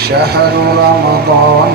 शहर रमज़ान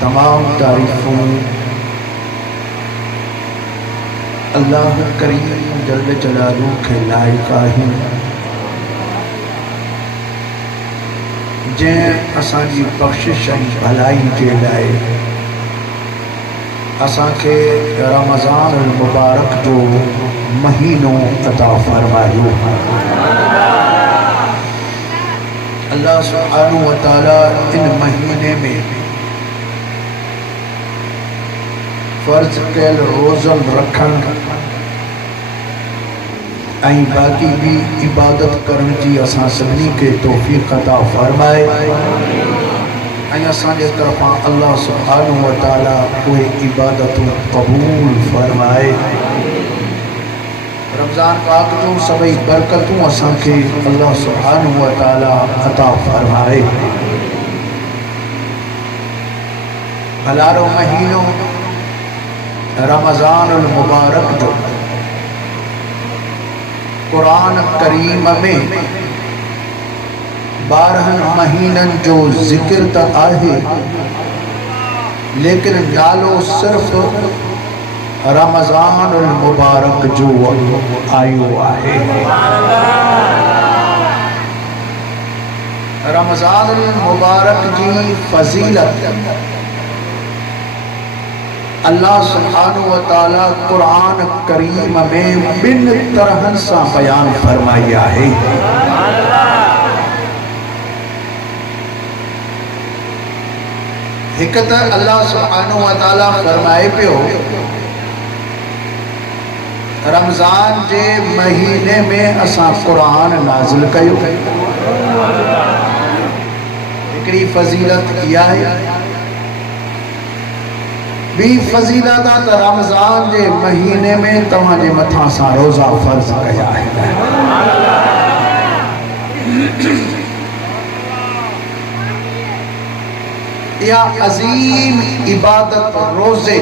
तमाम तारीफों अल्लाह करीम जल्ल जलालू के लायक आहिन जंहिं असांजी बख़्शिश ऐं भलाई जे लाइ असांखे रमज़ान मुबारक जो महीनो अता फरमायो। अल्लाह सुब्हानहु व तआला इन महीने में फ़र्ज़ कयल रोज़न रखण ऐं बाक़ी भी इबादत करण जी असां सभिनी खे तौफ़ीक़ अता फरमाए ऐं असांजे तरफ़ां अल्लाह सुब्हानहु व तआला उहे इबादतूं क़बूल फरमाए। रमज़ान पाक जूं सभई बरकतूं असांखे अल्लाह सुब्हानहु व तआला अता फरमाए। भलारो महीनो रमज़ानुल मुबारक जो कुरान करीम में 12 महीनन जो ज़िक्र त आहे लेकिन नालो सिर्फ़ रमज़ानुल मुबारक जो आयो आहे। रमज़ानुल मुबारक जी फ़ज़ीलत अल्लाह सुब्हानहु व तआला कुरान करीम में 2 तरहन सां बयान फरमाई आहे। हिक त अल्लाह सुब्हानहु व तआला फरमाए पियो रमज़ान जे महीने में असां कुरान नाज़िल कयो। हिकिड़ी फ़ज़ीलत इहा आहे। ॿी फ़ज़ीलत आहे त रमज़ान जे महीने में तव्हांजे मथां सां रोज़ा फ़र्ज़ कया आहिनि। इहा अज़ीम इबादत रोज़े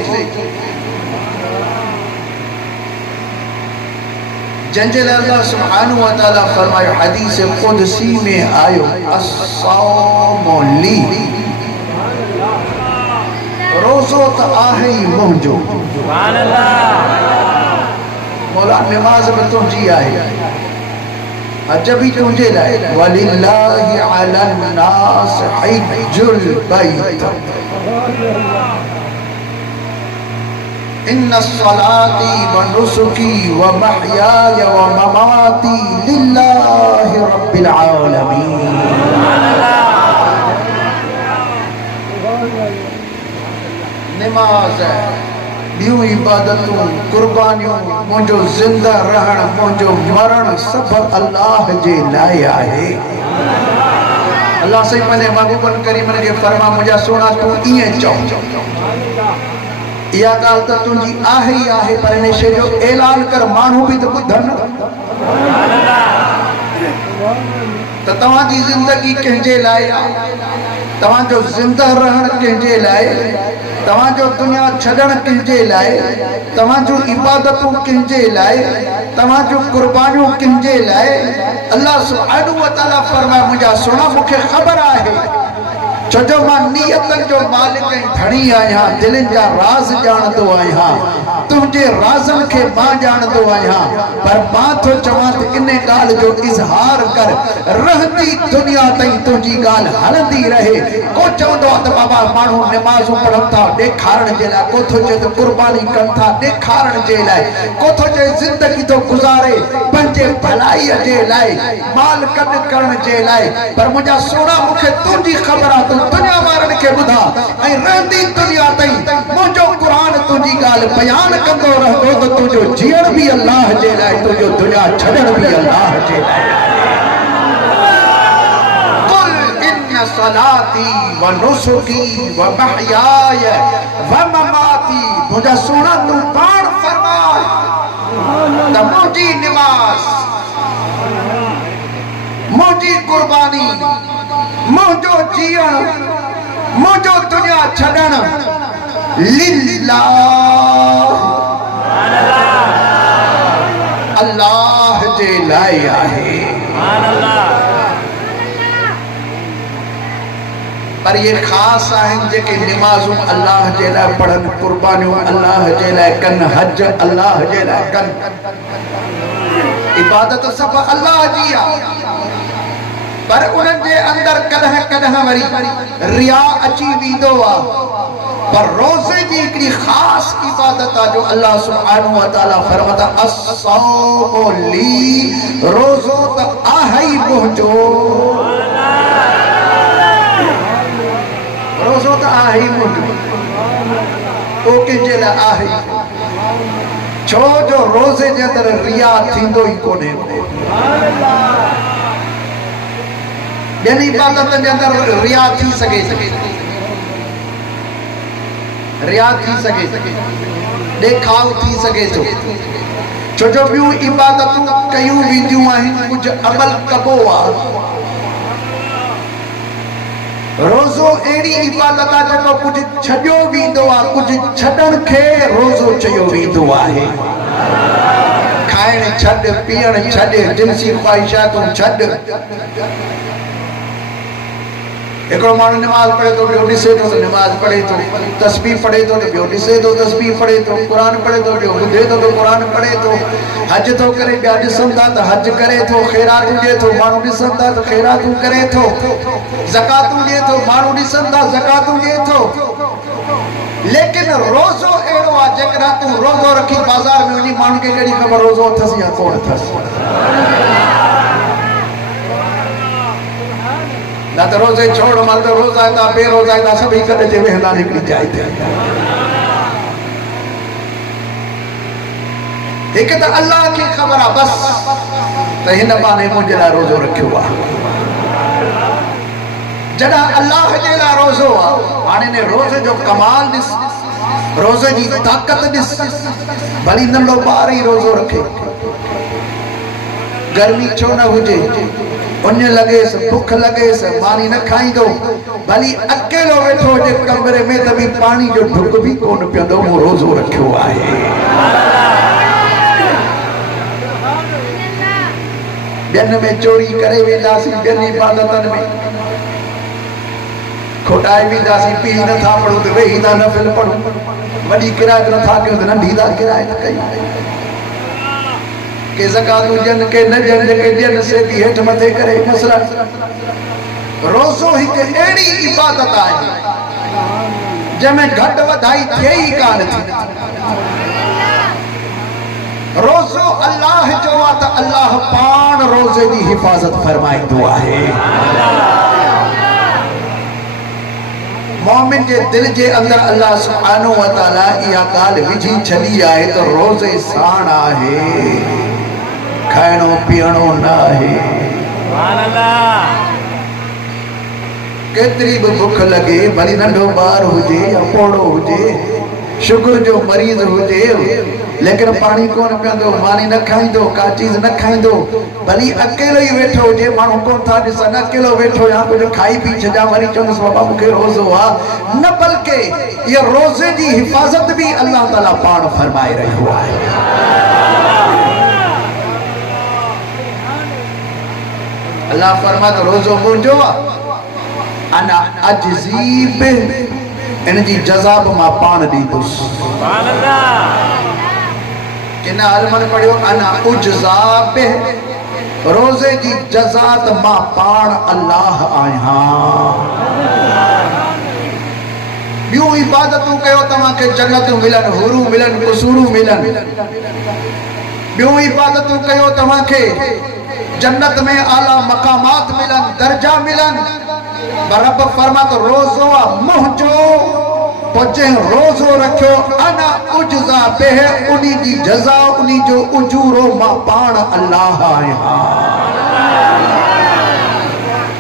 जंहिंजे लाइ अल्लाह सुब्हानहु व तआला फरमायो हदीस क़ुदसी में आयो अस्सौमु ली रोज़ो त आहे ई मुंहिंजो। मौला नमाज़ में तुंहिंजी आहे हज भी तुंहिंजे लाइ वलिल्लाहि अलन नास हिज्जुल बैत इन्ना सलाती व नुसुकी व महयाय व ममाती लिल्लाहि रब्बिल आलमीन निमाज बियूं इबादतूं कुर्बानियूं मुंहिंजो ज़िंदा रहण मुंहिंजो मरण सब अल्लाह जे लाइ आहे। अल्लाह सही पंहिंजे महबूबन करीमन खे फरमा मुंहिंजा सोना तूं ईअं चओ इहा ॻाल्हि त तुंहिंजी आहे ई आहे पर इन शइ जो ऐलान कर माण्हू बि त ॿुधनि त तव्हांजी ज़िंदगी कंहिंजे लाइ आहे तव्हांजो ज़िंदा रहण कंहिंजे लाइ तव्हांजो दुनिया छॾण कंहिंजे लाइ तव्हांजूं इबादतूं कंहिंजे लाइ तव्हांजूं कुर्बानियूं कंहिंजे लाइ अल्लाह सुब्हानहू व तआला फरमाए मुंहिंजा सोना मूंखे ख़बर आहे छो जो मां नियतनि जो मालिक ऐं धणी आहियां दिलनि जा राज़ ॼाणंदो आहियां तुंहिंजे राज़नि खे मां ॼाणंदो आहियां पर मां थो चवां त इन ॻाल्हि जो इज़हार कर रहंदी दुनिया ताईं तुंहिंजी ॻाल्हि हलंदी रहे को चवंदो आहे त बाबा माण्हू निमाज़ूं पढ़नि था ॾेखारण जे लाइ को थो चए त कुर्बानी कनि था ॾेखारण जे लाइ को थो चए ज़िंदगी थो गुज़ारे पंहिंजे भलाईअ जे लाइ माल कॾु करण जे लाइ पर मुंहिंजा सोना मूंखे तुंहिंजी ख़बर आहे दुनिया वारनि खे ॿुधा ऐं रहंदी दुनिया ताईं मुंहिंजो क़ुरान तुंहिंजी ॻाल्हि बयान कंदो रहंदो त तुंहिंजो जीअण बि अल्लाह जे लाइ तुंहिंजो दुनिया छॾण बि अल्लाह जे लाइ कुल इन सलाती व नुसुकी व महयाय व ममाती मुंहिंजा सोना तूं पाण फरमाए त मुंहिंजी निमाज़ मुंहिंजी कुर्बानी मुंहिंजो जीअण मुंहिंजो दुनिया छॾण लिल्लाह अल्लाह जे लाइ आहे। पर ये ख़ास आहिनि जेके निमाज़ूं अल्लाह जे लाइ पढ़नि कुर्बानियूं अल्लाह जे लाइ कनि हज अल्लाह जे लाइ कनि इबादत सभु अल्लाह जी आहे पर उन्हनि जे अंदर कॾहिं कॾहिं वरी रिया अची वेंदो आहे पर रोज़े जी हिकिड़ी ख़ासि इबादत आहे जो अल्लाह सुब्हानहू व तआला फरमाता अस्सौमु ली रोज़ो त आहे ई मुंहिंजो रोज़ो त आहे ई मुंहिंजो उहो कंहिंजे लाइ आहे छो जो रोज़े जे अंदरि रिया थींदो ई कोन्हे ॿियनि इबादतनि जे अंदरि रिया थी सघे ॾेखाव थी सघे थो छो जो ॿियूं इबादतूं कयूं वेंदियूं आहिनि कुझु अमल कबो आहे रोज़ो अहिड़ी इबादत आहे जेको कुझु छॾियो वेंदो आहे कुझु छॾण खे रोज़ो चयो वेंदो आहे खाइण छॾ पीअण छॾ जिनसी ख़्वाहिशातूं छॾ हिकिड़ो माण्हू निमाज़ पढ़े थो ॿियो ॾिसे थो त निमाज़ पढ़े थो तस्बीह पढ़े थो त ॿियो ॾिसे थो तस्बीह पढ़े थो क़ुरान पढ़े थो ॿियो ॿुधे थो त क़ुरान पढ़े थो हज थो करे ॿिया ॾिसनि था त हज करे थो ख़ैरातूं ॾिए थो माण्हू ॾिसनि था त ख़ैरातूं करे थो ज़कातूं ॾिए थो माण्हू ॾिसनि था ज़कातूं ॾिए थो लेकिन रोज़ो अहिड़ो आहे जेकॾहिं तूं रोज़ो रखी बाज़ार में वञी माण्हू खे कहिड़ी ख़बर रोज़ो अथसि या कोन अथसि ना तो रोज़े छोड़ मल तो रोज़ा था बेरोज़ा था सभी कदे जे वेहंदा निकली जाए थे एक तो अल्लाह की खबर है बस तो हिन बाने मुझे ला रोज़ो रखियो आ जड़ा अल्लाह जे ला रोज़ो आ हाने ने रोज़े जो कमाल दिस रोज़े जी ताकत दिस भली नंढो ॿार ही रोज़ो रखे गर्मी छो न हुजे उन लगेस भूख लगेस पानी न खाईंदो भली अकेलो वेठो हुजे कमरे में त भी पानी जो ढुक भी कोन पियंदो वो रोज़ो रखियो आहे ॿियनि में चोरी करे वेंदासीं ॿियनि इबादतनि में खोटाए वेंदासीं पीउ नथा पढ़ूं त वेही था नफ़िल पढ़ूं वॾी किरायत नथा कयूं त नंढी था किरायत कयूं के ज़कातूं ॾियनि के न ॾियनि जेके ॾियनि सेधी हेठि मथे करे मसला रोज़ो हिकु अहिड़ी इबादत आहे जंहिंमें घटि वधाई थिए ई कान थी रोज़ो अल्लाह जो आहे त अल्लाह पाण रोज़े जी हिफ़ाज़त फरमाईंदो आहे मोमिन के दिल के अंदर अल्लाह सुब्हानहु व तआला इहा ॻाल्हि विझी छॾी आहे त रोज़े साण आहे, खाइणो पीअणो न आहे। केतरी भी भुख लगे, भली नंढो ॿार हुजे या पोड़ो हुजे, शुगर जो मरीज हुजे, लेकिन पानी कोन पीअंदो, मानी न खाईंदो, का चीज न खाईंदो, भली अकेलो ही वेठो हुजे, माण्हू कोन था ॾिसनि, अकेलो वेठो या कुछ खाई पी छॾिया, वरी चवंदुसि बाबा मूंखे रोज़ो आहे न, बल्कि ये रोज़े जी हिफ़ाज़त भी अल्लाह ताला पाण फरमाए रहियो आहे। अल्लाह फरमाए रोज़ो मुंहिंजो अना अजज़ीब इन जी जज़ाब मां पाण ॾींदुसि। किन आलमन पढ़ियो अना उजज़ाब, रोज़े जी जज़ात मां पाण अल्लाह आहियां। ॿियूं इबादतूं कयो तव्हांखे जन्नतूं मिलन, हुरूं मिलन, कुसूरूं मिलन। ॿियूं इबादतूं कयो तव्हांखे जन्नत में आला मकामात मिलन, दर्जा मिलन। रब फरमा तो रोज़ो मुंहिंजो, पोइ रोज़ो रखियो अना उजज़ा बिह, उनी जी जज़ा, उनी जो उजूरो मां पाण अल्लाह आहियां।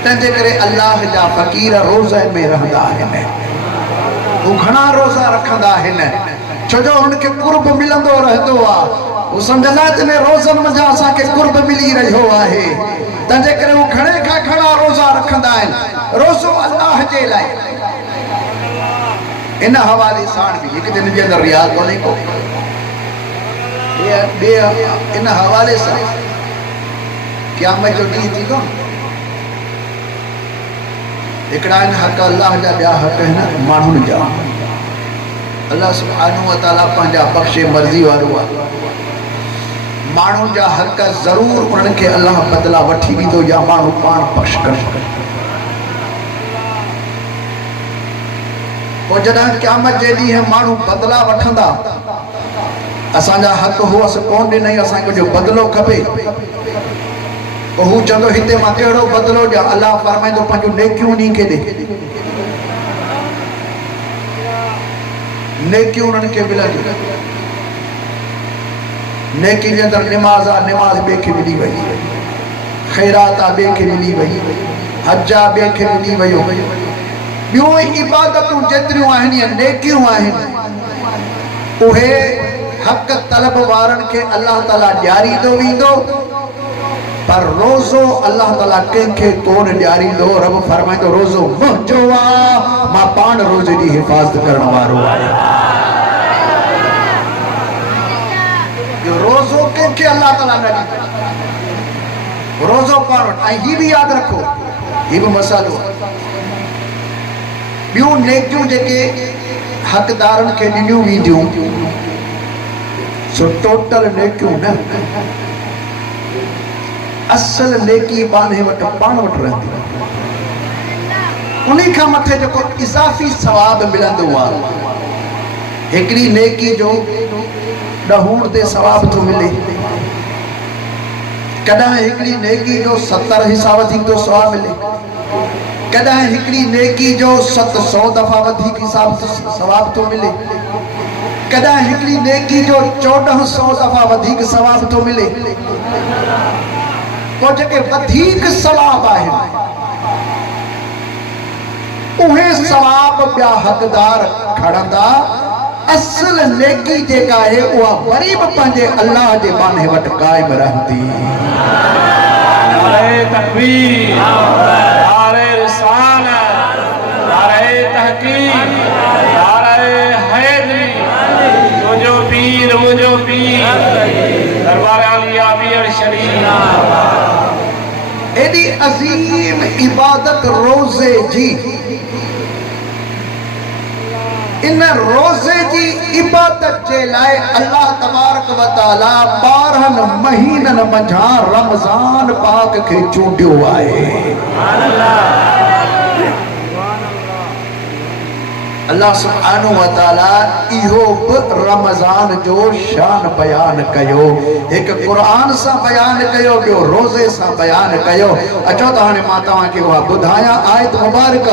तंहिंजे करे अल्लाह जा फ़क़ीर रोज़े में रहंदा आहिनि, हू घणा रोज़ा रखंदा आहिनि, छो जो हुनखे कुर्ब मिलंदो रहंदो आहे। हू सम्झंदा त रोज़नि मंझां असांखे कुर्ब मिली रहियो आहे, तंहिंजे करे हू घणे खां घणा रोज़ा रखंदा आहिनि। रोज़ो अल्लाह जे लाइ। इन हवाले सां बि हिकु दिन जे अंदरि रिया कोन्हे को, इन हवाले सां क़यामत जो ॾींहुं थींदो, हिकिड़ा आहिनि हक़ अल्लाह जा, ॿिया हक़ आहिनि माण्हुनि जा। अल्लाह सुब्हानहु व तआला पंहिंजा बख़्शे मर्ज़ी वारो आहे। माण्हुनि जा हक़ ज़रूर उन्हनि खे अल्लाह बदिला वठी ॾींदो, या माण्हू पाण बख़्श करे। पोइ जॾहिं क़यामत जे ॾींहुं माण्हू बदिला वठंदा, असांजा हक़ हो असां कोन ॾिनई, असांखे जो बदिलो खपे, पोइ हू चवंदो हिते मां कहिड़ो बदिलो ॾियां? अल्लाह फरमाईंदो पंहिंजूं नेकियूं उन्ही खे ॾे, नेकियूं उन्हनि खे मिलंदियूं। नेकी जे अंदरि निमाज़ आहे, निमाज़ ॿिए खे मिली वई, ख़ैरात आहे ॿिए खे मिली वई, हज आहे ॿिए खे मिली वियो। ॿियूं इबादतूं जेतिरियूं आहिनि या नेकियूं आहिनि, उहे हक़ तलब वारनि खे अल्लाह ताला ॾियारींदो वेंदो, पर रोज़ो अल्लाह ताला कंहिंखे कोन ॾियारींदो। रब फरमाईंदो रोज़ो मुंहिंजो आहे, मां पाण रोज़े जी हिफ़ाज़त करण वारो आहियां। रोज़ो कंहिंखे अल्लाह ताला न ॾींदो, रोज़ो पाण। ऐं हीअ बि यादि रखो, हीअ बि मसालो आहे, ॿियूं नेकियूं जेके हक़दारनि खे ॾिनियूं वेंदियूं, सो टोटल नेकियूं न, असल नेकी पाण वटि रहंदी, उन्ही खां मथे जेको इज़ाफ़ी सवाब मिलंदो आहे। हिकिड़ी नेकी जो ॾहूण ते सवाब थो मिले, कॾहिं हिकिड़ी नेकी जो 70 हिसा वधीक थो सवाब मिले, कॾहिं हिकिड़ी नेकी जो 700 दफ़ा वधीक सवाब थो मिले, कॾहिं हिकिड़ी नेकी जो 1400 दफ़ा वधीक सवाब थो मिले। पोइ जेके वधीक सवाब आहिनि, उहे सवाब ॿिया हक़दार खणंदा। असल नेकी जेका आहे उहा वरी बि पंहिंजे अल्लाह जे बाने वटि क़ाइमु रहंदी। नारे तकबीर, नारे रिसालत, नारे तहकीक, नारे हैदरी, मुंहिंजो पीर दरबार आलिया बियर शरीफ। एॾी अज़ीम इबादत रोज़े जी, इन रोज़े जी इबादत जे लाइ अल्लाह तबारक व तआला 12 महीननि मंझां रमज़ान पाक खे चूंडियो आहे। अल्लाह सुब्हानहु व तआला इहो रमज़ान जो शान बयान कयो, एक कुरान सा बयान कयो, ॿियो रोज़े सा बयान कयो। अचो त हाणे मां तव्हांखे उहा ॿुधायां आयत मुबारक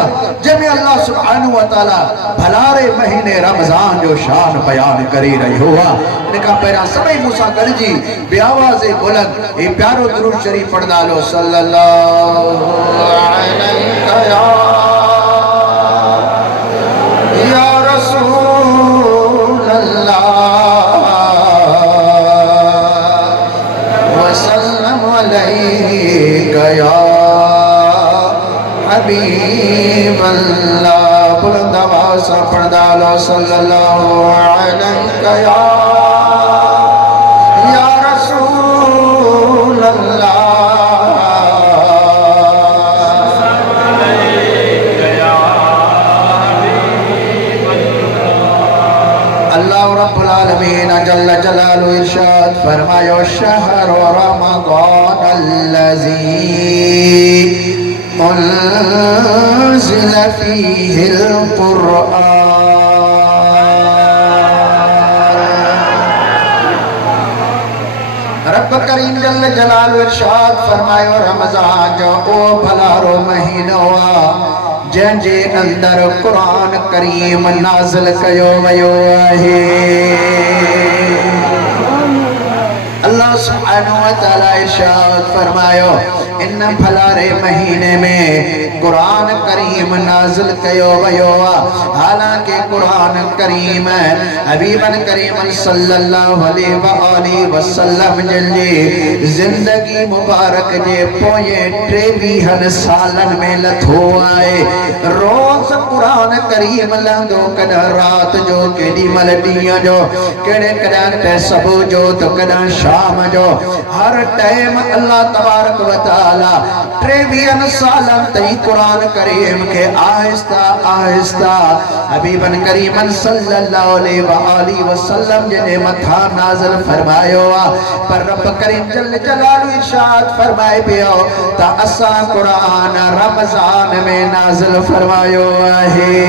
जंहिंमें अल्लाह सुब्हानहु व तआला भलारे महीने रमज़ान जो शान बयान करे रहियो आहे। इन खां पहिरियां सभई मूंसां गॾिजी बेआवाज़े बुलंद ही प्यारो दुरूद शरीफ़ पढ़ंदा हलो सल्लल्लाहु अलैहि या रसूल अल्लाह वसल्लम अलैका या हबीब अल्लाह। बुलंद आवाज़ से पढ़ंदा हलो सल्लल्लाहु अलैका या रसूल अल्लाह। जल्ल जलालु इरशाद फरमायो शहर रमज़ान अल्लज़ी उन्ज़िल फ़ीहिल क़ुरआन। रब करीम जल्ल जलालु इरशाद फरमायो रमज़ान जो ओ भलारो महीनो आ जंहिंजे अंदर कुरान करीम नाज़िल कयो वियो आहे। अल्लाह सुब्हानहु व तआला इरशाद फरमायो इन भलारे महीने में कुरान करीम नाज़िल कयो वियो आहे। हालांकि कुरान करीम हबीबन करीम सल्लल्लाहु अलैहि वसल्लम जी ज़िंदगी मुबारक जे पोएं 23 सालन में लथो आहे। रोज़ कुरान करीम लहंदो, कॾहिं रात जो, केॾी महिल ॾींहं जो, कॾहिं सुबुह जो त कॾहिं शाम जो। हर टाइम अल्लाह तबारक व तआला 23 सालन ताईं कुरान करीम के आहिस्ता आहिस्ता हबीबन करीमन सल्लल्लाहु अलैहि वसल्लम जे मथा नाज़िल फरमायो आहे। पर रब करीम जल्ल जलालु इरशाद फरमाए पियो त असां कुरान रमज़ान में नाज़िल फरमायो आहे।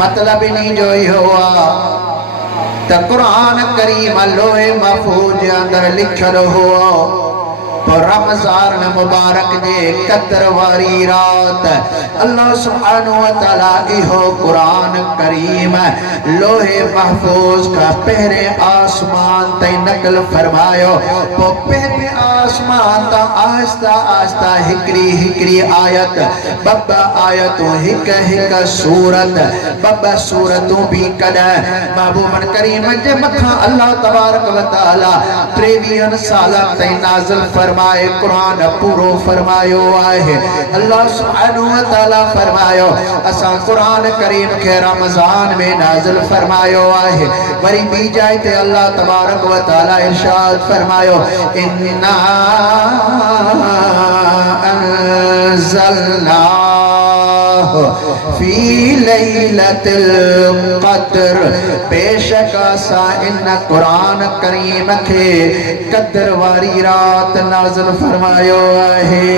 मतलब इन्हीं जो इहो आहे त कुरान करीम लोहे महफूज़ जे अंदर लिखियल हो तो रमज़ान मुबारक जे कदर वारी रात अल्लाह सुब्हानहु व तआला इहो कुरान करीम लोहे महफूज का पहरे आसमान ते नकल फरमायो। तो पहरे आसमान ता आहिस्ता आहिस्ता हिकड़ी हिकड़ी आयत बब्बा आयतों हिक हिक सूरत बब्बा सूरतों भी कदा महबूबन करीम जे मथा अल्लाह तबारक व तआला 23 साल ते नाज़िल फरमाए कुरान पूरो फरमायो आहे। अल्लाह सुब्हानहु व तआला फरमायो असा कुरान करीम के रमज़ान में नाज़िल फरमायो आहे। वरी बी जाए ते अल्लाह तबारक व तआला इरशाद फरमायो इन्ना अंज़लना फी लैलतिल क़द्र बेशक असा इन कुरान करीम के कदर वारी रात नाज़िल फरमायो आहे।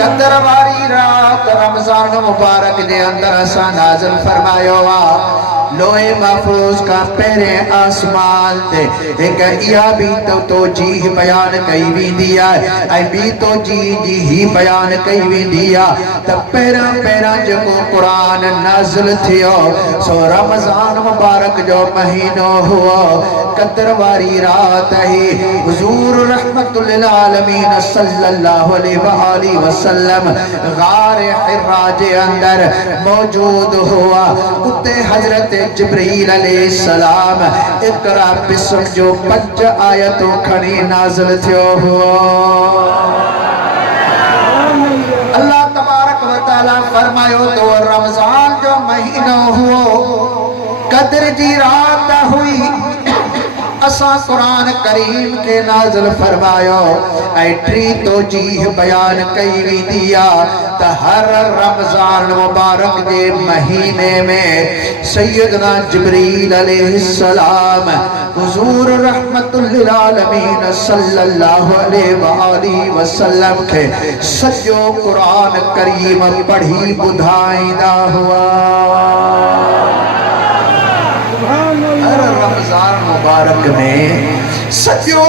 कदर वारी रात रमज़ान मुबारक जे अंदर असा नाज़िल फरमायो आहे। लोहे महफूज का पहरे आसमान ते एक इहा भी तो जी बयान कई वेंदी आहे ऐं बी तो जी ही बयान कई वेंदी आहे त पहिरां पहिरां जेको कुरान नाज़िल थियो सो रमज़ान मुबारक जो महीनो हुओ कदर वारी रात ही हुजूर रहमतुल लिल आलमीन सल्लल्लाहु अलैहि वसल्लम गार हिरा जे अंदर मौजूद हुआ। उते हजरत जिब्रील अलैहिस्सलाम इकरा बिस्म जो 5 आयतों खणी नाज़िल थियो हुआ। अल्लाह तबारक व तआला फरमायो तो रमज़ान जो महीनो हुओ कदर जी रात हुई। असा कुरान करीम के नाज़िल फरमायो ऐटरी तो जीह बयान कई वी दिया त हर रमजान मुबारक के महीने में सैयदना जिब्रील अलैहिस्सलाम हुजूर रहमतुल लिल आलमीन सल्लल्लाहु अलैहि वसल्लम के सजो कुरान करीम पढ़ी बुधाईंदा हुआ। हर रमजान मुबारक में सजो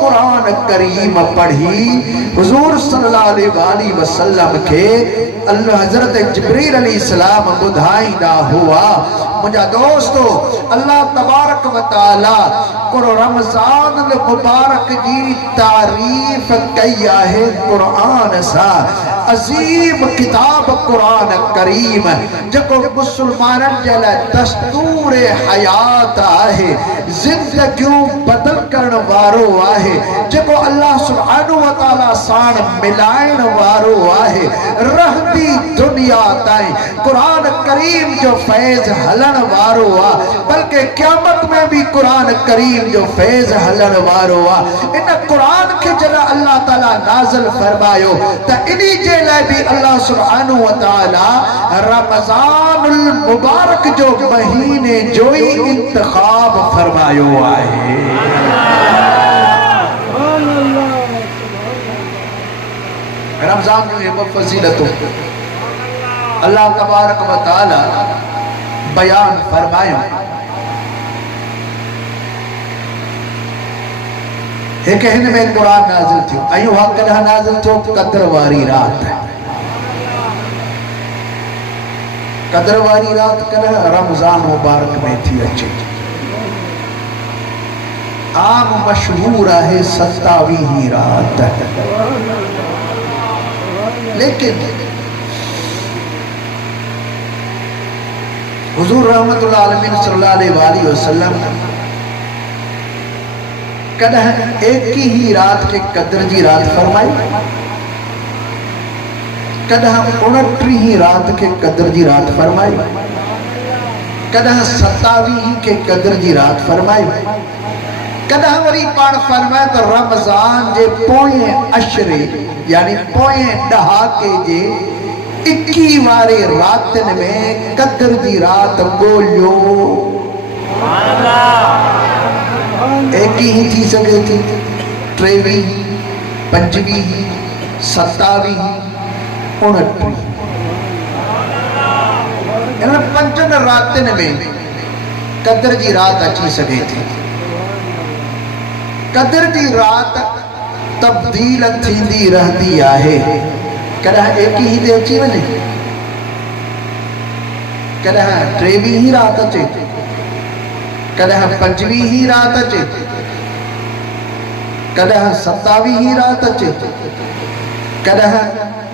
कुरान करीम पढ़ी हुजूर सल्लल्लाहु अलैहि वसल्लम के अल्लाह हजरत जिब्रील अलैहिस्सलाम बुधाईंदा हुआ। मुझा दोस्तों अल्लाह तबारक व तआला को रमजान मुबारक जी तारीफ कई है कुरान सा। अजीम किताब कुरान करीम जो मुसलमानन जे लाइ दस्तूर हयात है, जिंदगियों बदल करण वारो है, जो अल्लाह सुब्हानहु व तआला साण मिलाइण वारो है। रहती दुनिया ताईं कुरान करीम जो फैज़ हलन वारो आ, बल्कि क़यामत में भी कुरान करीम जो फैज़ हलन वारो आ। इन कुरान के जरा अल्लाह ताला नाज़िल फरमायो त इनी जे लाइ भी अल्लाह सुब्हानहु व तआला रमजानुल मुबारक जो महीने जो ही इंतखाब फरमायो है। रमजान में एक फजीलत अल्लाह तबारक व तआला बयान फरमायो। एक हिन में कुरान नाज़िल थियो अयो कदा नाज़िल थियो कदर वारी रात। कदर वारी रात कदा रमजान मुबारक में थी अचे। आम मशहूर है 27वीं रात, लेकिन हुजूर रहमतुल्लाह आलमीन सल्लल्लाहु अलैहि वसल्लम कदा एक ही रात के कदर जी रात फरमाई, कदा 29 रात के कदर जी रात फरमाई, कदा 27 के कदर जी रात फरमाई, कदा वरी पाण फरमाए तो रमजान जे पोए अशरे यानी पोए डहाके जे 21 वारे रातन में कदर जी रात बोलियो। एक ही थी सके थी 23, 25, 27, 29 इन 5 रातन में कदर जी रात अची सके थी। कदर जी रात तब्दील थींदी रहती है। कदा एक ही ते अची वने, कदा 23 ही रात अचे, कदा 25 ही रात अचे, कदा 27 ही रात अचे, कदा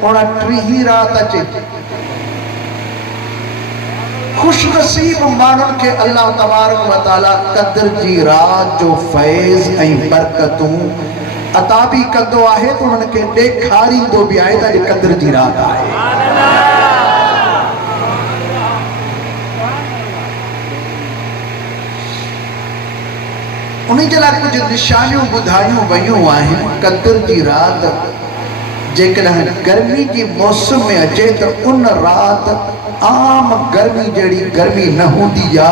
29 ही रात अचे। खुशनसीब मानन के अल्लाह तबारक व तआला कदर जी रात जो फैज़ ऐं बरकतूं अता भी कंदो आहे तो उन्हनि खे ॾेखारींदो बि आहे त कदर जी रात आहे। उन्हीं जे लाइ कुछ निशानियूं ॿुधायूं वयूं आहिनि। कदर जी रात जेकॾहिं गर्मी जी मौसम में अचे तो उन रात आम गर्मी जड़ी गर्मी न होंदी आ,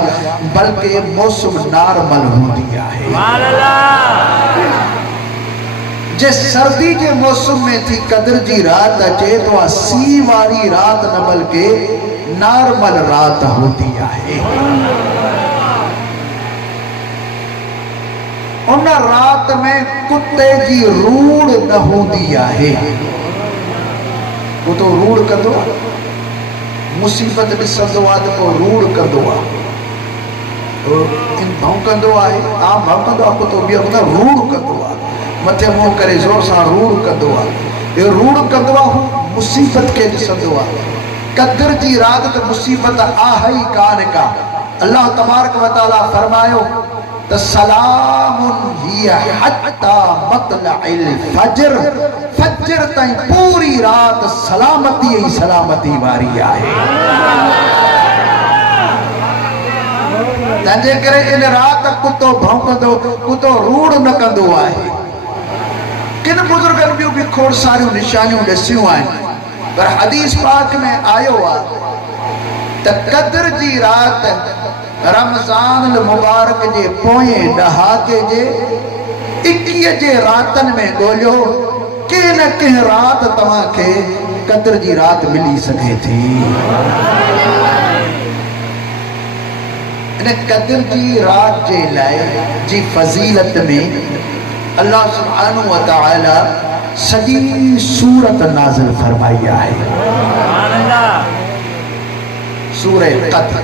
बल्कि मौसम नॉर्मल होंदी है। जे सर्दी के मौसम में थी कदर जी रात अचे तो सी वारी रात न बल्कि नॉर्मल रात होती है। उन रात में कुत्ते जी रूड़ न होंदी है। वो तो रूड़ कंदो आहे, मुसीबत ॾिसंदो आहे त पोइ रूड़ कंदो आहे, भौंकंदो आहे, आम भौंकंदो आहे, कुतो ॿियो न रूड़ कंदो आहे, मथे मुंहुं करे ज़ोर सां रूड़ कंदो आहे। इहो रूड़ कंदो आहे, हू मुसीबत खे ॾिसंदो आहे। कदर जी रात त मुसीबत आहे ई कान का। अल्लाह तबारक व तआला फरमायो त सलामुन हिया हत्ता मतलइल फजर, फजर ताईं पूरी रात सलामती ही सलामती वारी आहे। तंहिंजे करे इन रात कुतो भौंकंदो कुतो रूड़ न कंदो आहे। किन बुजुर्गनि ॿियूं बि खोड़ सारियूं निशानियूं ॾसियूं आहिनि, पर हदीस पाक में आयो आहे त क़द्र जी रात रमज़ान मुबारक जे पोएं ॾहाके जे 21 जे रातनि में ॻोल्हियो, कंहिं न कंहिं रात तव्हांखे क़द्र जी रात मिली सघे थी। इन क़द्र जी रात जे लाइ जी फज़ीलत में अल्लाह सुब्हानहू व तआला सॼी सूरत नाज़िल फरमाई आहे। सूरह क़द्र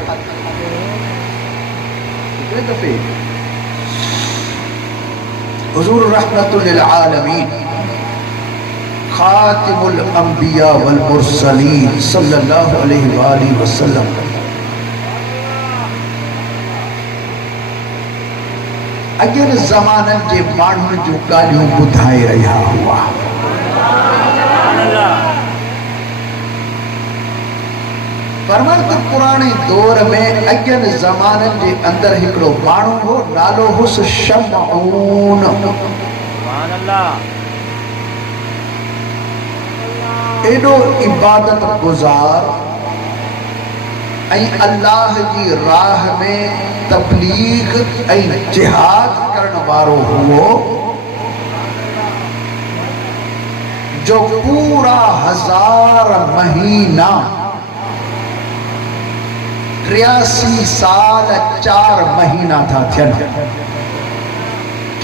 हुज़ूर रहमतुल लिल आलमीन खातिमुल अंबिया वल मुरसलीन सल्लल्लाहु अलैहि वसल्लम अॼु ज़माननि जे माण्हुनि जूं ॻाल्हियूं ॿुधाए रहिया हुआ। फरमायो त पुराणे दौर में अॼु ज़माननि जे अंदरि हिकिड़ो माण्हू हो, नालो हुसि शमऊन। एॾो इबादत गुज़ार ऐं अल्लाह जी राह में तबलीग ऐं जिहाद करण वारो हुओ जो पूरा 1000 महीना 83 साल 4 महीना था थियनि।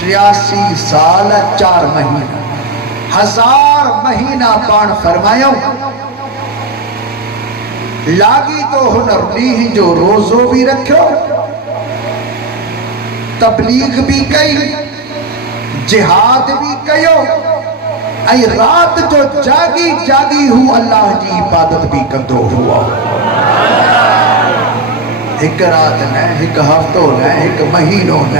83 साल 4 महीना 1000 महीना पाण फरमायो लागी तो हुन ॾींहं जो रोज़ो भी रखियो, तबलीग भी कई, जिहाद भी कयो ऐं रात जो जागी जागी हू अल्लाह जी इबादत भी कंदो हुआ। एक रात न, एक हफ्तो न, एक महीनो न,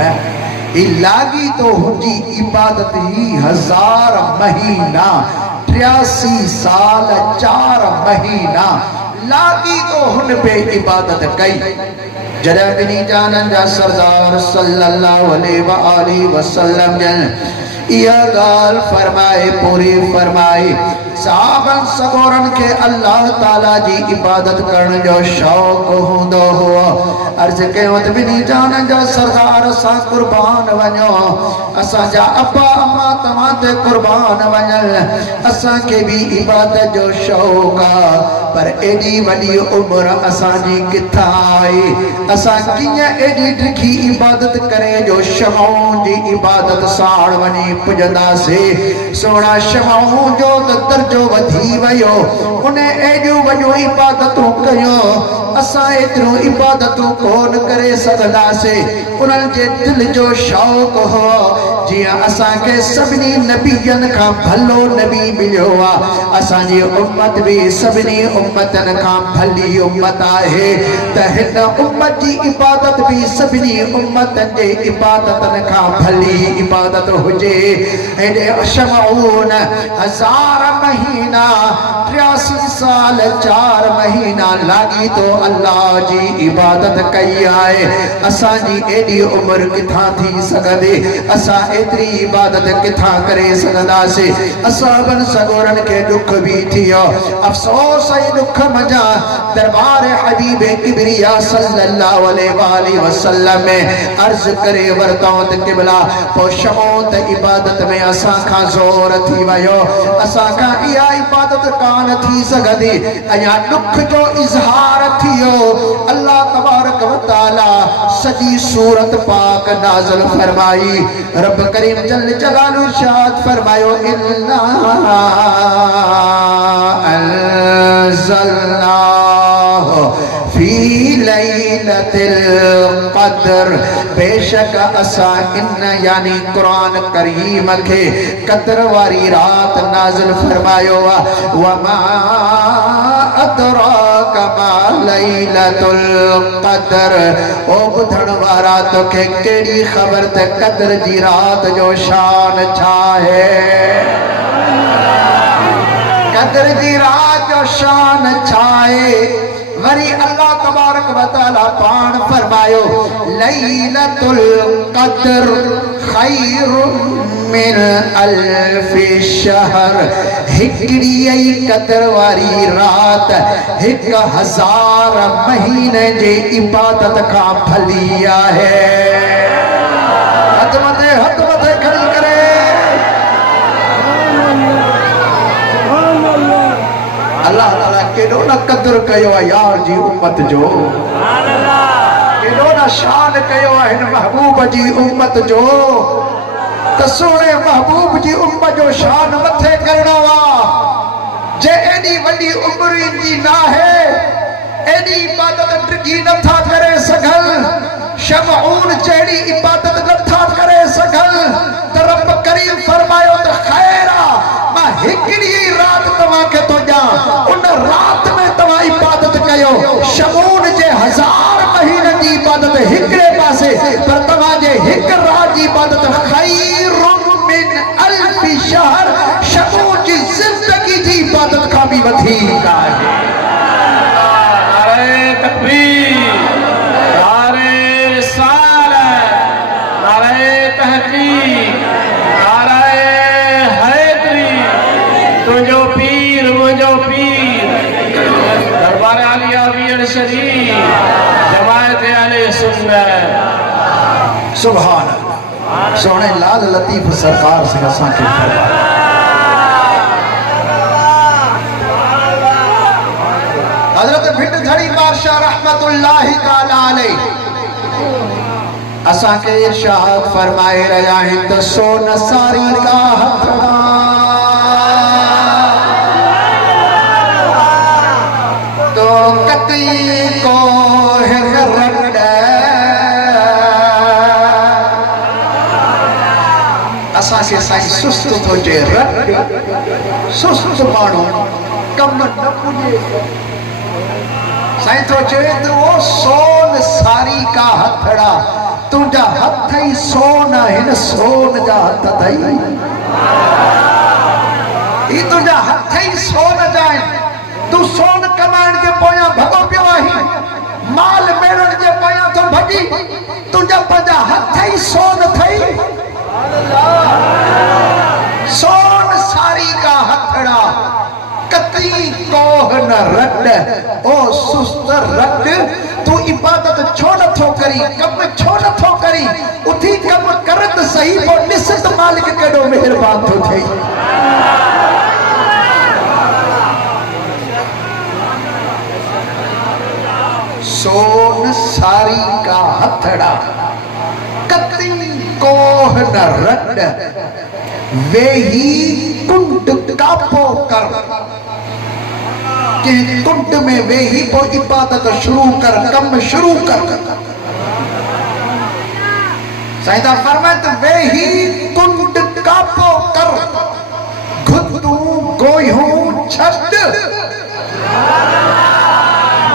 लागी तो हुनजी इबादत ही 1000 महीना 83 साल 4 महीना लागी तो हुन पे इबादत कई। जॾहिं ॿिन्ही जाननि जा सरदार सल्लल्लाहु अलैहि वसल्लम इहा ॻाल्हि फरमाए पूरी फरमाई, साहबन सगोरन के अल्लाह ताला जी इबादत करण जो शौक़ हूंदो हुओ। अर्ज़ कयो त ॿिन्ही जाननि जा सरदार असां कुर्बान वञो, असांजा अब्बा अम्मा तव्हां ते कुर्बान वञनि, असांखे बि इबादत जो शौक़ आहे, पर एॾी वॾी उमिरि असांजी किथां आई, असां कीअं एॾी ॾिघी इबादत करे जो शमऊन जी इबादत साण वञी पुॼंदासीं। सोना शमऊन जो त दर्जो वधी वियो, उन एॾियूं वॾियूं इबादतूं कयूं, असां एतिरियूं इबादतूं कोन करे सघंदासीं। उन्हनि जे दिलि जो शौक़ हो जीअं असांखे सभिनी नबियनि खां भलो नबी मिलियो आहे, असांजी उम्मत बि सभिनी उम्मतनि खां भली उम्मत आहे, त हिन उम्मत जी इबादत बि सभिनी उम्मतनि जे इबादतनि खां भली इबादत हुजे। हेॾे शमऊन 1000 महीना 83 साल 4 महीना लागी तो अल्लाह जी इबादत कई आहे। असांजी एॾी उमिरि किथां थी सघंदी, असां एतिरी इबादत किथां करे सघंदासीं। असांबनि सगोरनि खे ॾुख बि थियो, अफ़सोस ऐं ॾुख मंझां दरबार हबीब किबरिया सल्लल्लाहु अलैहि वसल्लम में अर्ज़ करे वरतऊं त क़िबला पोइ शमऊन त इबादत में असां खां ज़ोर थी वियो, असां खां इहा इबादत कान थी सघंदी। अञा ॾुख जो इज़हार थियो, अल्लाह तबारक व तआला सॼी सूरत पाक नाज़िल फरमाई। रब करीम जल जलालहू इरशाद फरमायो, इन्ना अंज़लनाहु फी लैलतिल क़द्र, बेशक असां इन यानी कुरान करीम के क़द्र वारी रात नाज़िल फरमायो। वमा अदराका मा लैलतुल क़द्र, ओ ॿुधण वारा तोखे कहिड़ी ख़बर त क़द्र जी रात जो शान छा है? क़द्र जी रात जो शान छा है? वरी अल्लाह तबारक व तआला पान फरमायो लैलतुल क़द्र खैरुम मिन अल्फि शहर। हिकड़ी कदर वारी रात 1000 महीने जे इबादत का भलिया है। हथ मथे खड़ी करे। अल्लाह ताला केडो न कदर कयो यार जी उम्मत जो, केडो न शान कयो हिन महबूब जी उम्मत जो। तो सोने महबूब जी उम्मत जो शान मथे करणो आ। जे एडी वडी उम्र जी ना है, एडी इबादत टिकी नथा करे सघल, शमऊन जहिड़ी इबादत नथा करे सघल। त रब करीम फरमायो त खैरा मां हिकड़ी रात तव्हां खे थो ॾियां, उन रात में तव्हां इबादत कयो। शमऊन जे 1000 महीने जी इबादत हिकड़े पासे, पर तव्हां जे हिक रात जी इबादत खैरुम मिन अल्फि शहर, शमऊन जी जिंदगी जी इबादत खां भी वधीक आहे। नारे तकबीर, नारे रिसालत, नारे तहकीक, नारे हैदरी। तुझो पीर मुझो पीर दरबार आलिया बीर शरीफ जमायत अहले सुन्नत। सुभान अल्लाह। सोने लाल लतीफ सरकार से असां खे फरमाया हजरत भिंड घड़ी बादशाह रहमतुल्लाहि ताला अलैह असां के इरशाद फरमाए रहा है। तो सोन सारी का हथड़ा तो कती को है रट असां से साईं सुस्त तो जे रट सुस्त मानो कम न पुजे। साईं तो चवे तो वो सोन सारी का हथड़ा, तुझा हथ ही सोन हिन सोन जा हथ थई। ई तुझा हथ ही सोन जा आहिनि। तू सोन कमाइण जे पोयां भॻो पियो आहीं, माल मेड़ण जे पोयां तो भॼी। तुझा पंहिंजा हथ ही सोन थई। सोन सारी का हथड़ा कती कोह न रट। ओ सुस्त रट, तू इबादत छो नथो करी, कम छो नथो करी। उठी कम करत सही पो ॾिस मालिक केॾो मेहरबान थो थिए। सोन सारी का हथड़ा कती कोह न रट, वेही कुंड कापो कर। के कुंड में वेही पो इबादत शुरू कर, कम शुरू कर। साईं फरमात वेही कुंड कापो कर, घुतू गोयूं छड।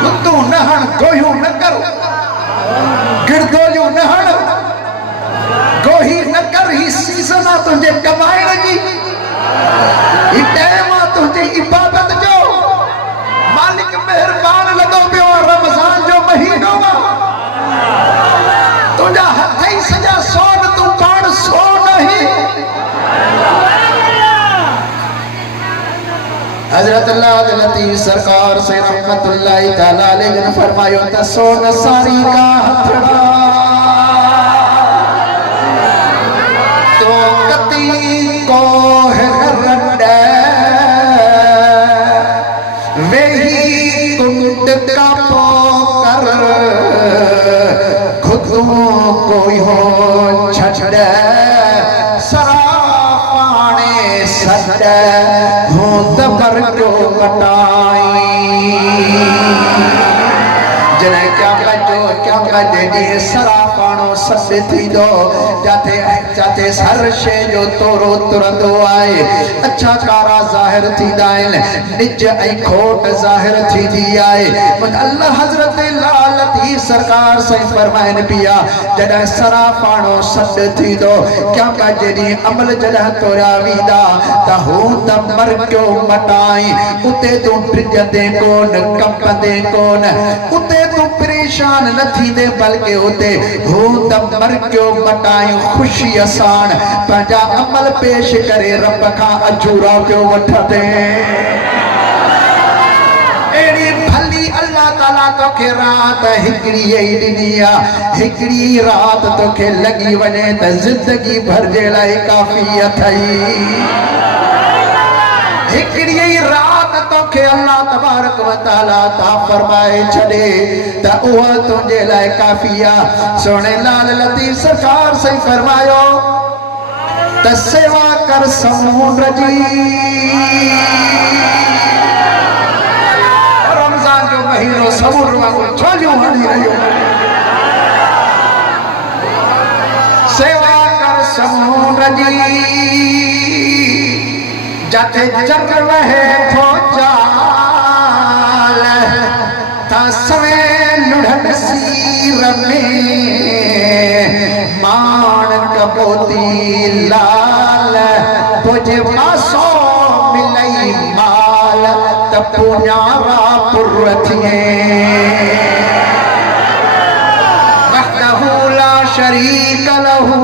घुतू नहण गोयूं न कर, गिरदोलियूं नहण गोही न कर। ही सीज़न आ तुझे कमाइण जी, ही टाइम आ तुझे इबादत जो। मालिक मेहरबान लॻो पियो आहे, रमज़ान जो महीनो आहे। तुझा हथ ही सॼा सोन, तू पाण सोन ही। हजरत लाल लतीफ सरकार से रहमतुल्लाहि ताला अलैहि ने फरमायो त सोन सारी का हथड़ा तो कती कोह रट, वेही कुंड कापो कर। खुदू कोई हो छड़, सरापाने सड। हूं त कर जो कटाई जने क्या जे सरापानो सस थींदो, जाते जाते हर शइ जो तोरो तुरंदो आहे। अच्छा कारा ज़ाहिर थींदा आहिनि, निज ऐं खोट ज़ाहिर थींदी आहे। अल्लाह हज़रत लाल लतीफ सरकार से फरमाइन पिया जॾहिं सरा पाणो सॾ थी दो क्या जॾहिं अमल जॾहिं तोरा वींदा त हू त मर क्यों मटाई उते तूं ड्रिजंदे कोन कंपंदे कोन उते तूं परेशान न थींदे बल्कि उते हू त मर क्यों मटाई ख़ुशीअ साण पंहिंजा अमल पेश करे रब खां अजूरा पियो वठंदे एड़ी भली अल्लाह ताला तोखे रात हिकड़ी ही ॾिनी आहे हिकड़ी रात तोखे लगी वञे त जिंदगी भर जे लाइ काफ़ी अथई हिकड़ी ही रात तोखे अल्लाह तबारक व तआला ता फरमाए छॾे त उहा तुंहिंजे लाइ काफ़ी आहे सोने लाल लतीफ़ सरकार से फरमायो त सेवा कर समुंड जी महीनो समुद्र में छोलियों हणी रहियो सेवा कर समुंड जी जाते जग वहे थो चाल था सवे लुढ़न सीर में मान कपोती लाल तुझे मासो मिलई माल पुण्यारा पुरथिए वहदहु ला शरीक लहू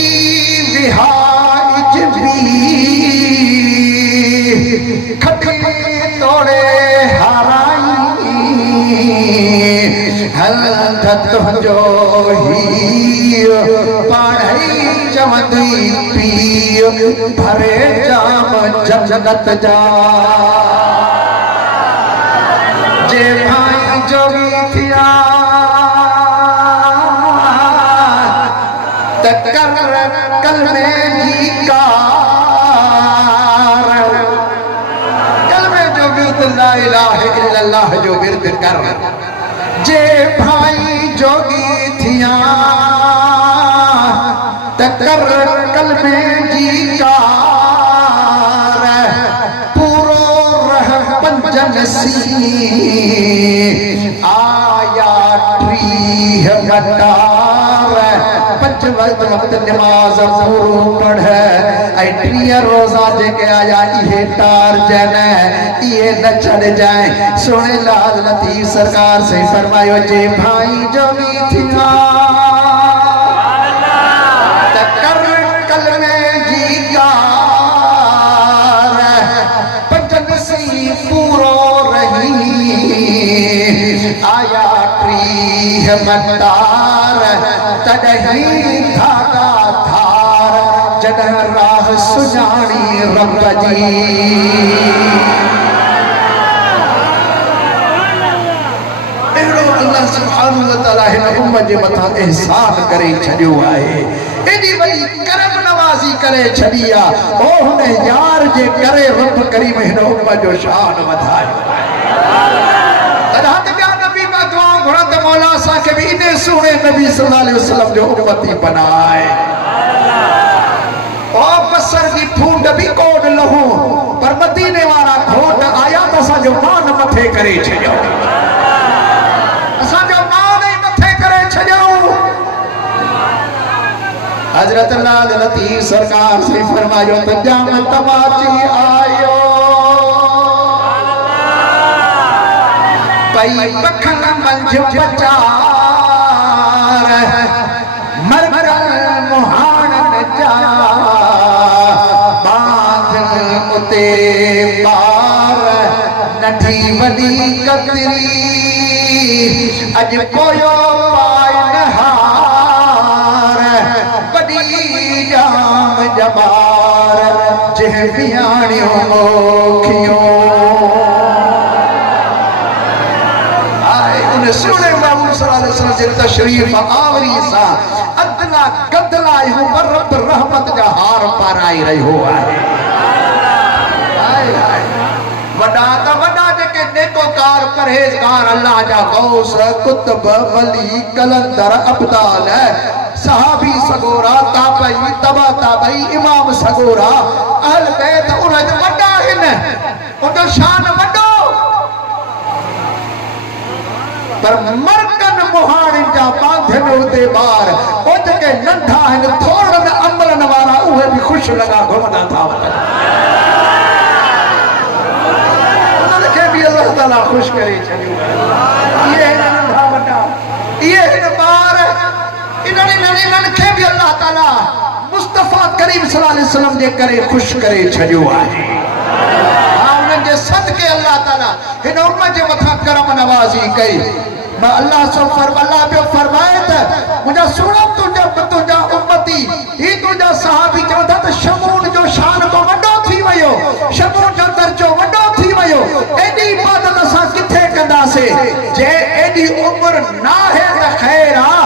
ई विहाज भी खखी तोड़े हराई हल तुंहिंजो ही पाढ़ई चवंदी पीउ भरे जाम जगत जा जे भाई जोगी थिया त कर कलमे जी कलमे जो विर्द ला इलाहा इल्लल्लाह जो विर्द कर जे भाई जोगी थिया कर कलमे जी कार पूरो रह पंजन सी आया ट्रीह गटार पंज वक्त नमाज पूरो पढ़ ऐं 30 रोज़ा जेके आया इहे टार जन इहे न छॾ जाए सोने लाल लतीफ़ सरकार से फरमायो जे भाई जोगी थिया आया ट्रीह मतार तॾहिं धागा धार जॾहिं राह सुञाणी रब जी अहिड़ो अल्लाह सुब्हानहु व तआला हिन उम्मत जे मथां एहसान करे छॾियो आहे एॾी वॾी करम नवाज़ी करे छॾी आहे ओ हुन यार जे करे रब करीम हिन उम्मत जो शान वधायो मौला साहब भी इन्हें सुने नबी सल्लल्लाहु अलैहि वसल्लम जो उम्मती बनाए ओ बसर की फूट भी कोड लहू पर मदीने वाला घोट आया तो असा जो मान मथे करे छयो असा जो मान ही मथे करे छयो हजरत लाल लतीफ़ सरकार से फरमायो तो जाम तमाची आयो पई पखन मंझ बचार मरमर मुहाणन जा बांध उते पार नठी वॾी कतरी अज पोयो पाइन हार वॾी जाम जबार जंहिं बियाणियो मोखियो सुने महमूद सल्लल्लाहु अलैहि वसल्लम जे तशरीफ आवरी सा अदला गदला हो पर रब रहमत जा हार पाराई रहियो आहे हाय हाय वडा त वडा जेके नेकोकार परहेज़गार अल्लाह जा गौस कुतुब वली कलंदर अब्दाल सहाबी सगोरा ताबई तबा ताबई इमाम सगोरा अहल बैत उन वडा हिन उन शान वडो पर मरकन मुहाड़िन जा बांधन उते बार ओ जके नंढा हन थोड़न अमलन वारा उहे भी खुश लगा घुमदा था उनखे भी अल्लाह ताला खुश करे छडियो ये नंढा वडा ये बार इन्हनि नंढे भी अल्लाह ताला मुस्तफा करीम सल्लल्लाहु अलैहि वसल्लम जे करे खुश करे छडियो आहे जे सदके अल्लाह ताला इन उम्मत जे मथा करम नवाजी कई मैं अल्लाह सो अल्लाह पे फरमाए त मुझा सुनो तुझा उम्मती ही तुझा सहाबी चवंदा त शमून जो शान को वडो थी वयो शमून जो दर्जो वडो थी वयो एडी इबादत असा किथे कंदासे जे एडी उम्र ना है त खैर आ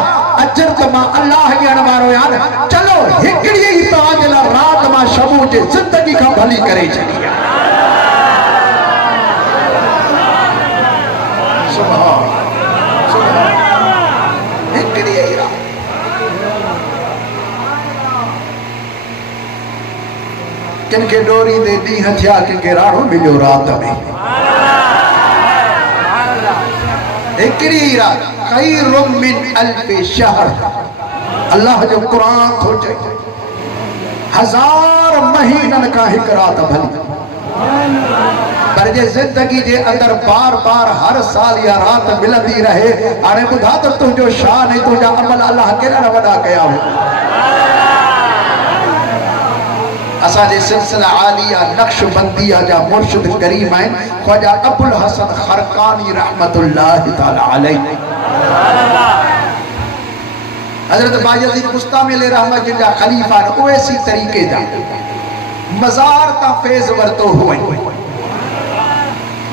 अजर त मां अल्लाह ॼण वारो यार चलो हिकड़ी ही ताज ला रात मां शमून जे जिंदगी का भली करे छडी किनके डोरी दे दी हथिया किनके राणो मिलो रात में एकड़ी रात खैरुम मिन अल्फ शहर अल्लाह जो कुरान थो चई 1000 महीनन का एक रात भली पर जे जिंदगी जे अंदर बार बार हर साल या रात मिलंदी रहे हाणे बुधा तो तुझो शान है तुझा अमल अल्लाह केड़ा वडा कया हो असा जे सिलसिला आलिया नक्शबंदिया जा मुर्शिद करीम है ख्वाजा अबुल हसन खरकानी रहमतुल्लाह तआला अलैहि हजरत बायजीद मुस्तमिल रहमत जिनका खलीफा ने ओसी तरीके जा मजार ता फेज वरतो हुए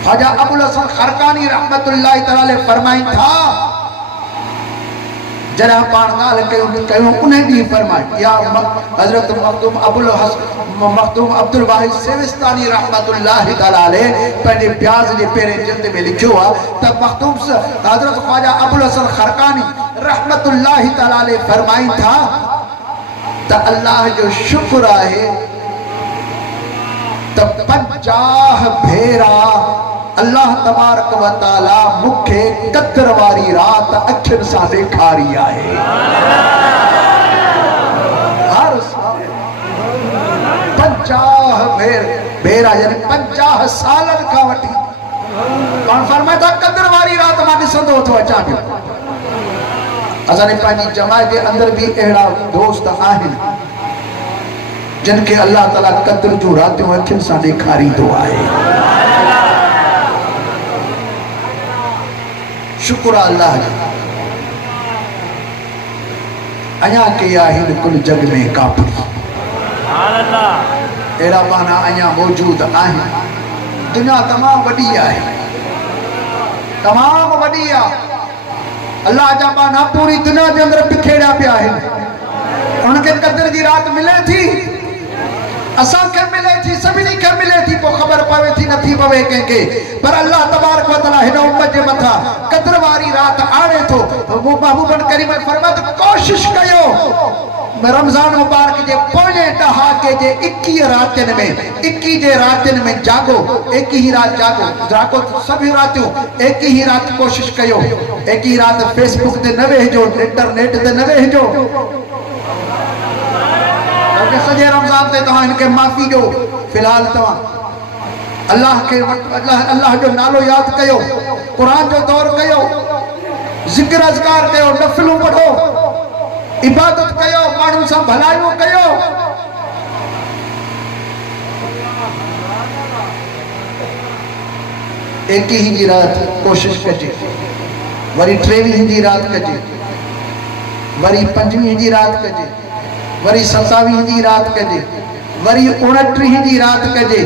ख्वाजा अबुल हसन खरकानी रहमतुल्लाह तआला अलैहि फरमाई था जरा पाण गाल कयो उन्हें दी फरमाई या हजरत मखदूम अब्दुल वाहिद सेविस्तानी रहमतुल्लाह तआला अलैहि पंहिंजे ब्याज जे पेरे जिल्द में लिखियो आ त मखदूम हजरत ख्वाजा अबुल हसन खरकानी रहमतुल्लाह तआला अलैहि फरमाई था त अल्लाह जो शुक्र आहे त 50 भेरा अल्लाह तबारक व तआला मुखे कदर वारी रात अखिन सा देखारी आहे हर साल 50 भेरा यानी 50 सालन का वठी कौन फरमाता कदर वारी रात मां दिसंदो तो अचा पियो असाने पानी जमात के अंदर भी एड़ा दोस्त आहिन जिनके अल्लाह ताला कदर जो रातों अखिन सा देखारी दो आहे शुक्र अल्लाह अया के आहिन कुल जग में काफी एड़ा बाना अया मौजूद आहिन दुनिया तमाम वडी आहे तमाम वडी आ अल्लाह जा बाना पूरी दुनिया के अंदर बिखेड़ा पे आहिन उनके कदर की रात मिले थी असा के मिले थी सभी के मिले थी तो खबर पावे थी नथी पवे के पर अल्लाह तबारक व तआला हिन उम्मत जे मथा कदर वारी रात आणे तो वो महबूबन करीम फरमात कोशिश कयो रमजान मुबारक जे पोने दहाके जे 21 रातन में 21 जे रातन में जागो एक ही रात जागो सभी रातों एक ही रात कोशिश कयो एक ही रात फेसबुक ते न वेहजो इंटरनेट ते न वेहजो सजे रमजान ते तहां इनके माफी दो फिलहाल तहां अल्लाह जो नालो याद कयो कुरान जो दौर कयो जिक्र अज़कार कयो नफिलूं पढ़ो इबादत कयो माण्हुनि सां भलाइयो कयो एक ही जी रात कोशिश कजे वरी 23 जी रात कजे वरी 25 जी रात कजे वरी 27 जी रात कजे वरी 29 जी रात कजे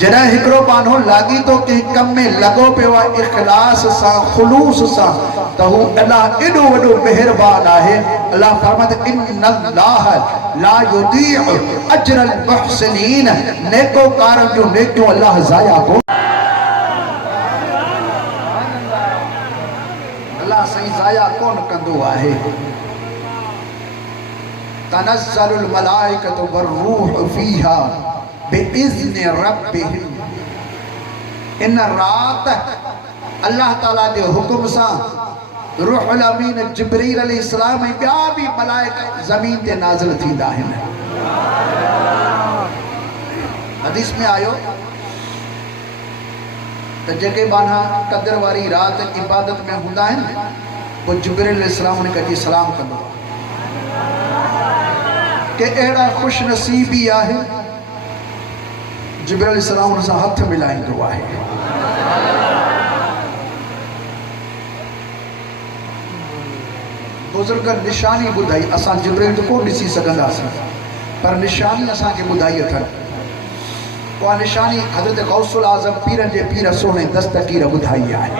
जॾहिं हिकिड़ो बानो लागी तो के कम में लगो पियो आहे इखलास सां खुलूस सां त हू अल्लाह एॾो वॾो मेहरबान आहे अल्लाह फरमात इन्नल्लाह ला युदीउ अजरल मुहसिनीन नेकोकार जो नेकियूं अल्लाह ज़ाया को अल्लाह सही ज़ाया कोन कंदो आहे तनज़्ज़लुल मलाइकतु वर्रूह फीहा बिइज़्नि रब्बिहिम इन रात अल्लाह ताला के हुक्म से रूहुल अमीन जिब्रील अलैहिस्सलाम ऐं ॿिया भी मलाइका ज़मीन ते नाज़िल थींदा आहिनि। हदीस में आयो तो जेके बाना कदर वारी रात इबादत में हूंदा आहिनि वो जिब्रील अलैहिस्सलाम उन खे सलाम कंदो के अहिड़ा खुश नसीबी आहे। जिब्रील अलैहिस्सलाम उन सां हथ मिलाईंदो आहे। बुजुर्ग निशानी ॿुधाई, असां जिब्रील तो कोन ॾिसी सघंदासीं पर निशानी असांखे ॿुधाई अथनि। उहा निशानी हज़रत गौसुल आज़म पीरनि जे पीर सोने दस्तगीर ॿुधाई आहे।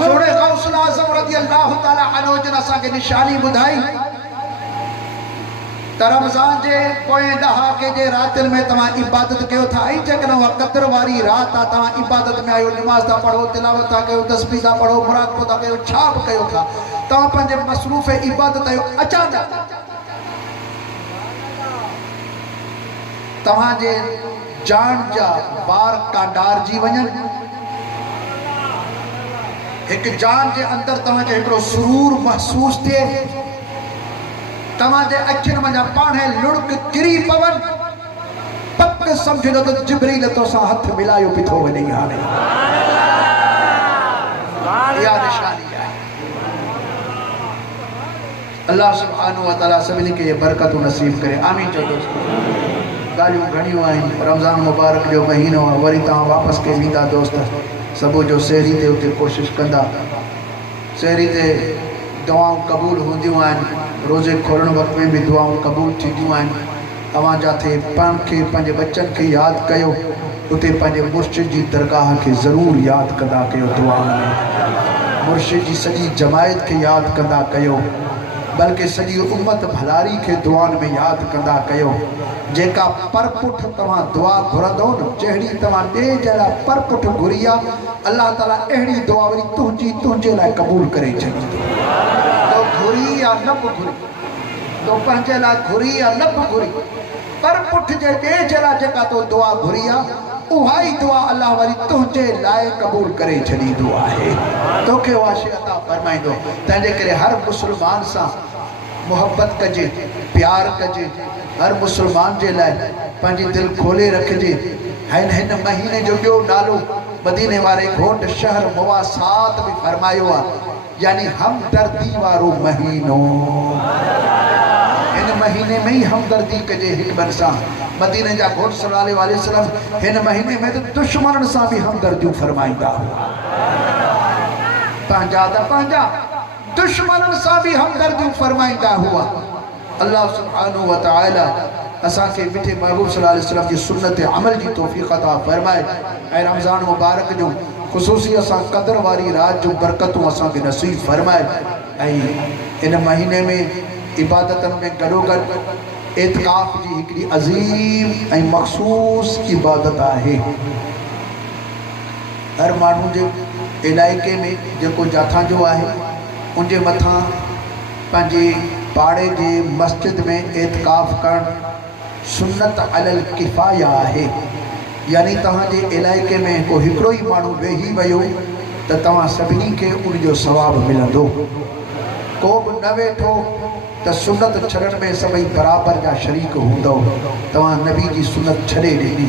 सोने गौसुल आज़म रज़ी अल्लाह ताला अन्हु जन असांखे निशानी ॿुधाई त रमज़ान जे पोएं ॾहाके जे रातिनि में तव्हां इबादत कयो था। ऐं जेकॾहिं उहा क़द्र वारी रात आहे, तव्हां इबादत में आयो, निमाज़ था पढ़ो, तिलावत था कयो, तस्बीह था पढ़ो, मुराक़बो था कयो, छा बि कयो था, तव्हां पंहिंजे मसरूफ़ इबादत आहियो। अचानक तव्हांजे जान जा वार कांडारजी वञनि, हिकु जान जे अंदरि तव्हांखे हिकिड़ो सुरूर महसूस थिए, तव्हांजे अखियुनि वञा पाणे लुड़क किरी पवन, पक सम्झो त जिब्रील तोसां हथ मिलायो पई थो वञे। हाणे इहा निशानी आहे। अल्लाह सुब्हानहु व तआला सभिनी खे बरकतूं नसीब करे। आमीन चओ दोस्त। ॻाल्हियूं घणियूं आहिनि। रमज़ान मुबारक जो महीनो आहे, वरी तव्हां वापसि के ईंदा दोस्त सुबुह जो सहरी ते उते कोशिशि कंदा। सहरी ते दुआऊं क़बूल हूंदियूं आहिनि, रोज़े खोलण वक़्त में भी दुआऊं क़बूल थींदियूं आहिनि। तव्हांजा थे पाण खे पंहिंजे बच्चनि खे यादि कयो, उते पंहिंजे मुर्शिद जी दरगाह खे ज़रूरु यादि कंदा कयो। दुआउनि में मुर्शिद जी सॼी जमायत खे यादि कंदा कयो, बल्कि सॼी उम्मत भलारी खे दुआउनि में यादि कंदा कयो। जेका परपुठ तव्हां दुआ घुरंदो न, जहिड़ी तव्हां ॿिए जे लाइ परपुठ घुरी आहे, अल्लाह ताला अहिड़ी दुआ वरी तुंहिंजे लाइ क़बूल करे छॾींदो। तो घुरी या न बि घुरी, तो पंहिंजे लाइ घुरी या न बि घुरी, परपुठ जे ॿिए जे लाइ जेका तो दुआ घुरी आहे, उहा ई दुआ अल्लाह वरी तुंहिंजे लाइ क़बूल करे छॾींदो आहे, तोखे उहा शइ अता फरमाईंदो। तंहिंजे करे हर मुस्लमान सां मोहब्बत कजे, प्यार कजे। हर मुसलमान जे लाइ पंहिंजी दिलि खोले रखिजे। हिन महीने जो ॿियो नालो मदीने वारे घोट शहर मुवासात भी फरमायो आहे, यानी हमदर्दी वारो महीनो। इन महीने में ही हमदर्दी कजे हिक ॿिए सां। मदीने जा घोट सल्लल्लाहु अलैहि वसल्लम हिन महीने में तो दुश्मननि सां भी हमदर्दियूं फरमाईंदा हुआ। पंहिंजा त पंहिंजा, दुश्मननि सां भी हमदर्दियूं फरमाईंदा हुआ। अल्लाह सुब्हानहु व तआला असांखे मिठे महबूब सल्लल्लाहु अलैहि वसल्लम जी सुन्नत अमल जी तौफ़ीक़ अता फरमाए। ऐं रमज़ान मुबारक जो ख़ुसूसी असां क़द्र वारी रात जो बरकतूं असांखे नसीब फरमाए। ऐं इन महीने में इबादतनि में गॾोगॾु एतिकाफ़ जी हिकिड़ी अज़ीम ऐं मख़सूस इबादत आहे। हर माण्हू जे इलाइक़े में जेको जाथां जो आहे, उनजे मथां पंहिंजे पाड़े जे मस्जिद में एतिकाफ़ करणु सुन्नत अलल किफ़ाया आहे। यानी तव्हांजे इलाइक़े में को हिकिड़ो ई माण्हू वेही वियो त तव्हां सभिनी खे उनजो सवाबु मिलंदो। को बि न वेठो त सुन्नत छॾण में सभई बराबरि जा शरीक हूंदव। तव्हां नबी जी सुन्नत छॾे ॾिनी।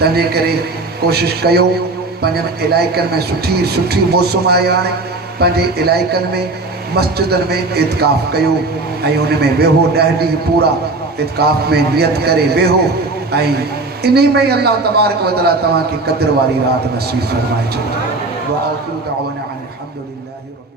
तंहिंजे करे कोशिशि कयो पंहिंजनि इलाइक़नि में सुठी मौसम आहे हाणे, पंहिंजे इलाइक़नि में मस्जिदनि में एतिकाफ़ कयो ऐं उन में वेहो। 10 ॾींहं पूरा एतिकाफ़ में नियत करे वेहो ऐं इन में अल्लाह तबारक व तआला तव्हांखे क़द्र वारी रात नसीब फरमाए छॾे। व आख़िरु दअवाना अनिल हम्दुलिल्लाहि।